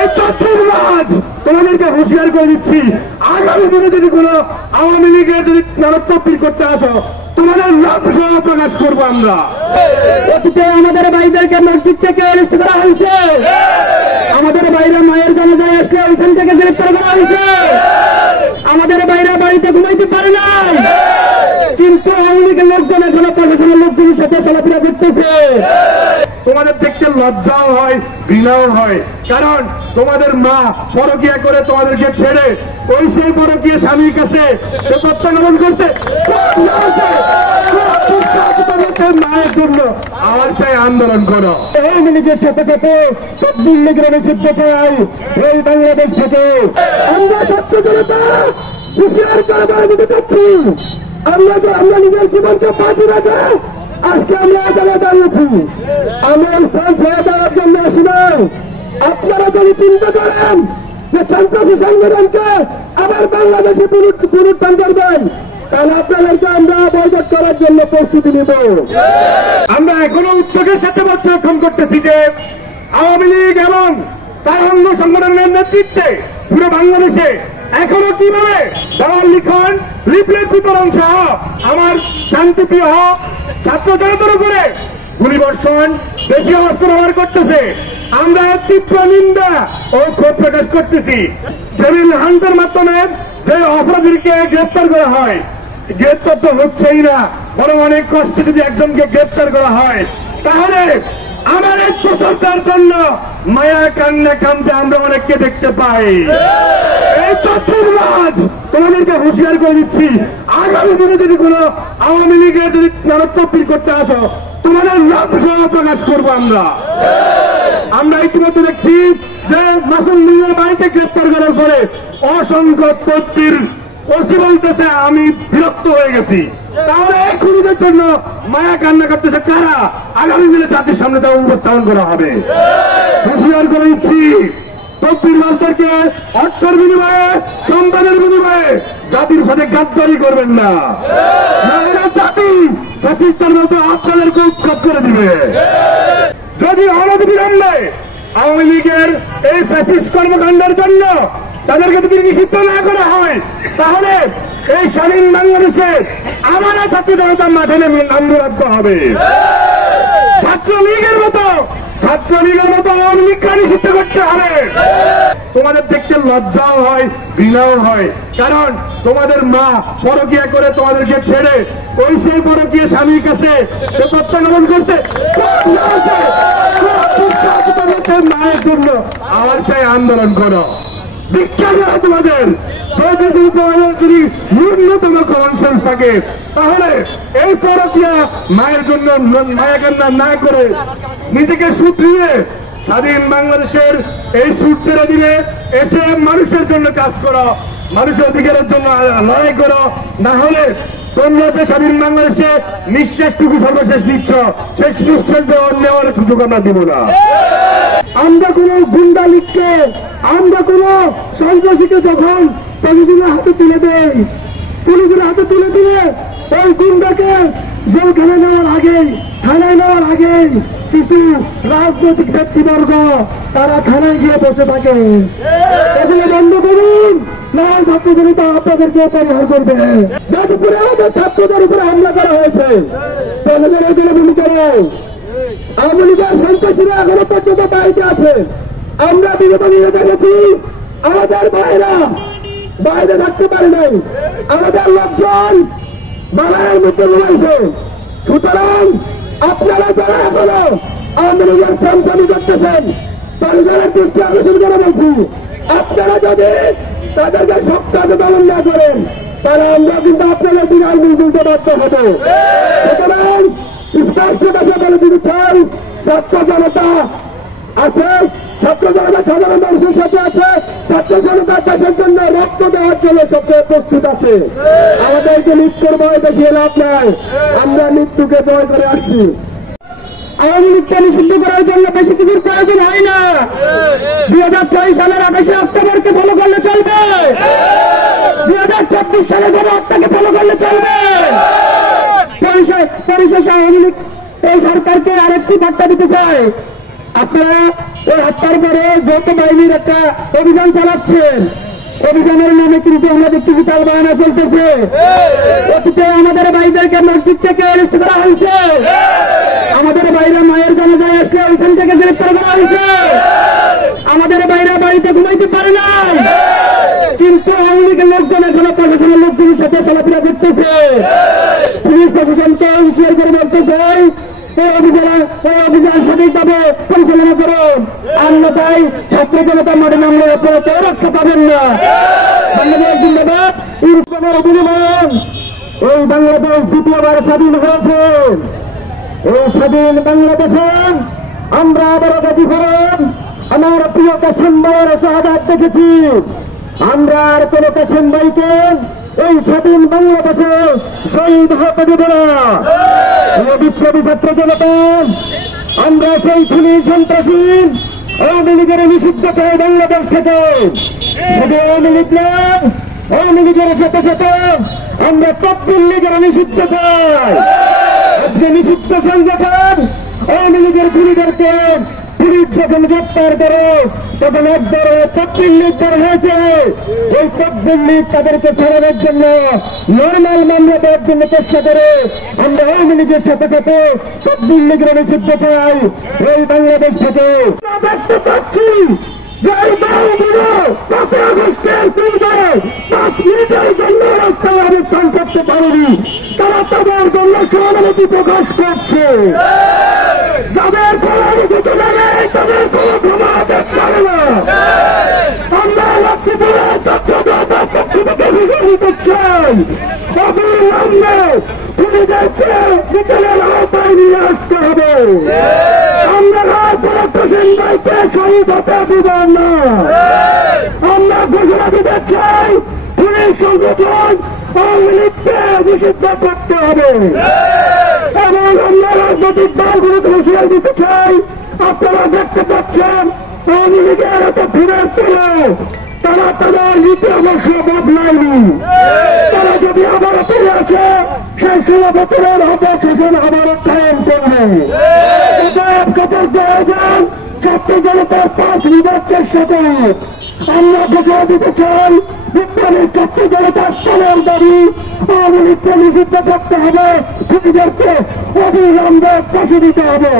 এই চতুর্মাস তোমাদেরকে হুঁশিয়ার করে দিচ্ছি, আগামী দিনে যদি কোনো আওয়ামী লীগের যদি তকবির করতে আসো তোমাদের লাভ সহ প্রকাশ করবো আমরা। অতীতে আমাদের ভাইদেরকে মসজিদ থেকে অ্যারেস্ট করা হয়েছে, আমাদের বাইরে মায়ের জানাজায় আসলে ওইখান থেকে গ্রেফতার করা হয়েছে, আমাদের বাইরে বাড়িতে ঘুমাইতে পারে না, কিন্তু আওয়ামী লীগের লোকজন এখনো প্রশাসনের লোকজনের সাথে চলাফেরা করতেছে। তোমাদের দেখতে লজ্জাও হয়, ঘৃণাও হয়, কারণ তোমাদের মা পরকিয়া করে তোমাদেরকে ছেড়ে ওই সেই পরকিয়া স্বামীর কাছে প্রত্যাগমন করছে। মায়ের জন্য আমার চাই আন্দোলন করো। আওয়ামী লীগের সাথে সাথে তকবীর লীগের নিষিদ্ধ চাই এই বাংলাদেশ থেকে। আমরা ছাত্র জনতা হুঁশিয়ার করে বলে দিতে চাচ্ছি, আমরা নিজের জীবনকে বাঁচিয়ে রাখে আজকে আমরা আদালতে দাঁড়িয়েছি। আমরা স্থান ছেড়ে দেওয়ার জন্য আসি নাই। আপনারা যদি চিন্তা করেন যে সন্ত্রাসী সংগঠনকে আবার বাংলাদেশে পুনরুত্থান করবেন, তাহলে আপনাদেরকে আমরা বয়কট করার জন্য প্রস্তুতি নিব। আমরা এখনো উদ্যোগের সাথে পর্যবেক্ষণ করতেছি যে আওয়ামী লীগ এবং তার অন্য সংগঠনের নেতৃত্বে পুরো বাংলাদেশে এখনো কিভাবে দেওয়াল লিখন, লিফলেট বিতরণ সহ আমার শান্তিপ্রিয় ছাত্র জনতার উপরে গুলিবর্ষণ, দেশীয় অস্ত্র ব্যবহার করতেছে। আমরা তীব্র নিন্দা ও ক্ষোভ প্রকাশ করতেছি। জেমিল হান্টের মাধ্যমে যে অপরাধীকে গ্রেপ্তার করা হয়, গ্রেপ্তার তো হচ্ছেই না, বরং অনেক কষ্টে যদি একজনকে গ্রেপ্তার করা হয় তাহলে আমার এক প্রসন্তার জন্য মায়া কান্না কামতে আমরা অনেককে দেখতে পাই। এই চতুর্মাস তোমাদেরকে হুঁশিয়ার করে দিচ্ছি, আগামী দিনে যদি কোনো আওয়ামী লীগের যদি তকবির করতে আসো তোমাদের লাভ সহ প্রকাশ করবো আমরা। আমরা ইতিমধ্যে দেখছি যে মাসুম মিয়ার বাড়িতে গ্রেপ্তার করার পরে অসংখ্য তকবির ওসি বলতেছে আমি বিরক্ত হয়ে গেছি। তাহলে এই খুনিদের জন্য মায়া কান্না করতেছে কারা? আগামী দিনে জাতির সামনে তা উপস্থাপন করা হবে। হুঁশিয়ার করে দিচ্ছি, তকবির মাস্টারকে অর্থের বিনিময়ে, সম্পদের বিনিময়ে জাতির সাথে গাদ্দারি করবেন না। জাতি ফ্যাসিস্টের মতো আপনাদেরকে উৎখাত করে দিবে। যদি অনতিবিলম্বে আওয়ামী লীগের এই ফ্যাসিস্ট কর্মকাণ্ডের জন্য তাদেরকে যদি নিষিদ্ধ না করা হয় তাহলে এই স্বাধীন বাংলাদেশে আমারা ছাত্র জনতা মাঠে নেমে আন্দোলন হবে। ছাত্রলীগের মতো আওয়ামী লীগকে নিষিদ্ধ করতে হবে। তোমাদের দেখতে লজ্জাও হয়, ঘৃণাও হয়, কারণ তোমাদের মা পরকিয়া করে তোমাদেরকে ছেড়ে ওই সেই পরকিয়া স্বামীর কাছে প্রত্যাগমন করছে। মায়ের জন্য আমার চাই আন্দোলন করো। দীক্ষা দেওয়া তোমাদের যদি ন্যূনতম কমন সেন্স থাকে তাহলে এই পরকিয়া মায়ের জন্য মায়া কান্না না করে নিজেকে শুধরিয়ে স্বাধীন বাংলাদেশের এই সুর ছেড়ে দিলে এসে মানুষের জন্য কাজ করো, মানুষের অধিকারের জন্য লড়াই করো। না হলে তোমরা যে স্বাধীন বাংলাদেশে নিঃশ্বাসটুকু সর্বশেষ নিচ্ছ, সেই নিঃশ্বাস নেওয়ার সুযোগ আমরা দিব না। আমরা কোন গুন্ডা লীগকে, আমরা কোন সন্ত্রাসীকে যখন প্রশাসনের হাতে তুলে দেই, পুলিশের হাতে তুলে দিলে ওই গুন্ডাকে জেলখানায় নেওয়ার আগেই, থানায় নেওয়ার আগেই কিছু রাজনৈতিক ব্যক্তিবর্গ তারা থানায় গিয়ে বসে থাকে। এগুলো বন্ধ করুন, না ছাত্র জনতা আপনাদেরকে পরিহার করবে। গাজীপুরে আমাদের ছাত্রদের উপরে হামলা করা হয়েছে, প্রশাসনের এগুলো ভূমিকা নেই। আওয়ামী লীগের সন্ত্রাসীরা এখনো পর্যন্ত বাড়িতে আছে। আমরা বিগত দিনে দেখেছি আমাদের ভাইরা বাইরে থাকতে পারে নাই, আমাদের লোকজন বাংলার মধ্যে রয়েছে। সুতরাং আপনারা যারা এখনো আওয়ামী লীগের সামসামি করতেছেন প্রশাসনের দৃষ্টি আকর্ষণ করে বলছি, আপনারা যদি তাদেরকে সপ্তাহে পালন না করেন তাহলে আমরা কিন্তু আপনাদের দিকে আইন তুলতে বাধ্য হব। সুতরাং স্পষ্ট ভাষা বলে দিতে চাই, ছাত্র জনতা আছে, ছাত্র জনতা সাধারণ মানুষের সাথে আছে, ছাত্র জনতা দেশের জন্য রক্ত দেওয়ার জন্য সবচেয়ে প্রস্তুত আছে। আমাদেরকে মৃত্যুর ভয় দেখিয়ে লাভ নাই, আমরা মৃত্যুকে জয় করে আসছি। আওয়ামী লীগকে নিষিদ্ধ করার জন্য বেশি কিছুর প্রয়োজন হয় না। 2024 সালের 28 অক্টোবরকে ফলো করলে চলবে, 2024 সালে গণহত্যাকে ফলো করলে চলবে। পরিশেষে আওয়ামী লীগ এই সরকারকে আরেকটি বার্তা দিতে চায়, আপনারা ওই হত্যার পরে যৌথ বাহিনীর একটা অভিযান চালাচ্ছেন। অভিযানের নামে কিন্তু আমরা দেখতেছি তাল বাহানা চলতেছে। অতীতে আমাদের ভাইদেরকে মসজিদ থেকে অ্যারেস্ট করা হয়েছে, আমাদের বাইরে মায়ের জানাজায় আসলে ওইখান থেকে গ্রেফতার করা হয়েছে, আমাদের বাইরে বাড়িতে ঘুমাইতে পারে না, কিন্তু আওয়ামী লীগের লোকজন এখনো প্রশাসনের লোকজনের সাথে চলাফেরা করতেছে। পুলিশ প্রশাসনকে হুঁশিয়ার করে বলতে চাই, এই অভিযান সঠিকভাবে পরিচালনা করুন, অন্যথায় ছাত্র জনতা মাঠে নামলে আপনারা কেউ রক্ষা পাবেন না। ধন্যবাদ, ধন্যবাদ। ইসলামের অভিনন্দন। এই বাংলাদেশ দ্বিতীয়বার স্বাধীন হয়েছে। এই স্বাধীন বাংলাদেশে আমরা আবারও গাজী ফোরাম আমার প্রিয় কাসেম ভাইয়ের শাহাদাত দেখেছি। আমরা আর কোন কাসেম ভাইকে এই স্বাধীন বাংলাদেশে শহীদ হতে দেব না। বিপ্লবী ছাত্র জনতা, আমরা সেই খুনি সন্ত্রাসী আওয়ামী লীগের নিষিদ্ধ চাই বাংলাদেশ থেকে। শুধু আওয়ামী লীগ নয়, আওয়ামী লীগের সাথে সাথে আমরা তকবীর লীগের নিষিদ্ধ চাই। আজকে নিষিদ্ধ সংগঠন আওয়ামী লীগের খুনিদেরকে পুলিশ যখন গ্রেপ্তার করে তখন একবারে তকবীর লীগ বের হয়েছে। ওই তকবীর লীগ তাদেরকে ছাড়ানোর জন্য নর্মাল মামলা দেওয়ার জন্য চেষ্টা করে। আমরা আওয়ামী লীগের সাথে সাথে তকবীর লীগের নিষিদ্ধ চাই এই বাংলাদেশ থেকে। দেখতে পাচ্ছি যে এই বাউগুলো 5 আগস্টের পূর্বে 5 মিনিটের জন্য রাস্তায় অবস্থান করতে পারেনি, তারা তাদের জন্য সহানুভূতি প্রকাশ করছে। যাদের কোনো অনুশোচনা নেই তাদের কোনো ক্ষমা দেখতে পারে না। আমরা লক্ষ্মীপুরের ছাত্রদের পক্ষ থেকে ঘোষণা দিতে চাই, অবিলম্বে খুনিদেরকে বিচারের আওতায় নিয়ে আসতে হবে। আমরা কাসেম ভাইকে শহীদ হতে দিব না। আমরা ঘোষণা দিতে চাই, পুলিশ সংগঠন আওয়ামী লীগকে নিষিদ্ধ করতে হবে। এবং আমরা রাজনৈতিক দলগুলোকে হুঁশিয়ার দিতে চাই, আপনারা দেখতে পাচ্ছেন আওয়ামী লীগের এত ফিরের পেলে তারা তাদের নীতি অবশ্য বদলায়নি। তারা যদি আবারও ফিরে আসে সেই 16 বছরের অপশাসন আবারও কায়েম করবে। সতর্ক হয়ে যান, ছাত্র জনতার পথ নিবার চেষ্টা করুন। আমরা ঘোষণা দিতে চাই, বিপ্লবী ছাত্র জনতার প্রাণের দাবি আওয়ামী লীগকে নিষিদ্ধ করতে হবে, খুনিদেরকে অবিলম্বে ফাঁসি দিতে হবে।